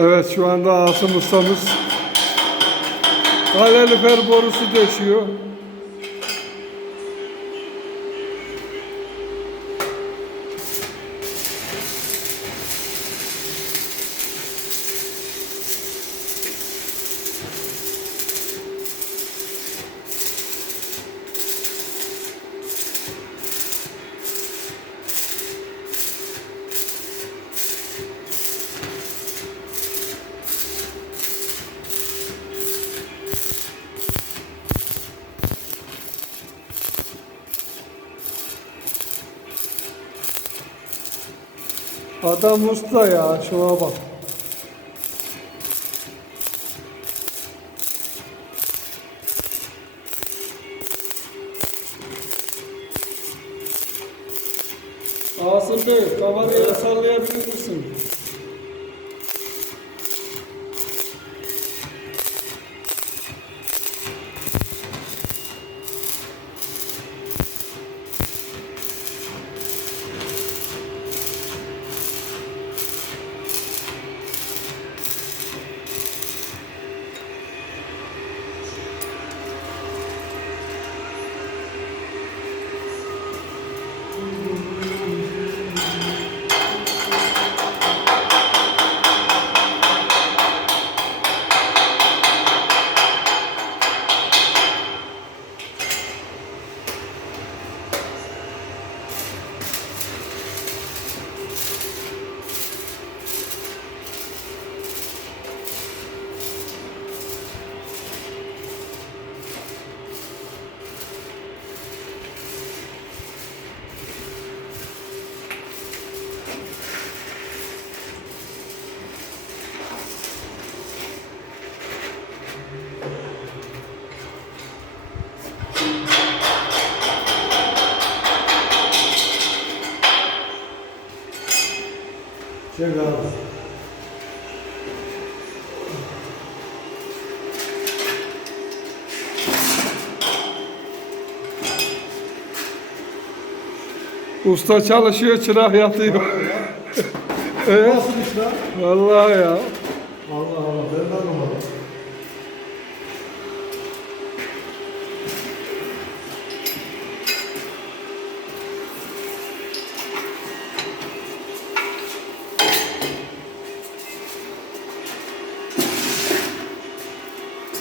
Evet, şu anda Asım ustamız kalorifer borusu döşüyor. Adam usta ya, şuna bak. Asım Bey, kamerayı sallayabilir misin? Çek abi. Usta çalışıyor, çırak yatıyor. Evet. Nasıl iş lan? Vallahi ya. Allah Allah, ben de anlamadım.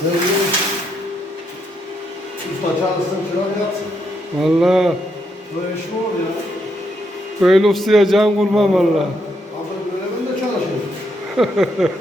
Ne diyorsun? Usta çalışsın, çırak yapsın. Vallahi Böyle iş mi olur ya? böyle ustaya can kurmam vallahi. Abi böyle ben de çalışıyorum.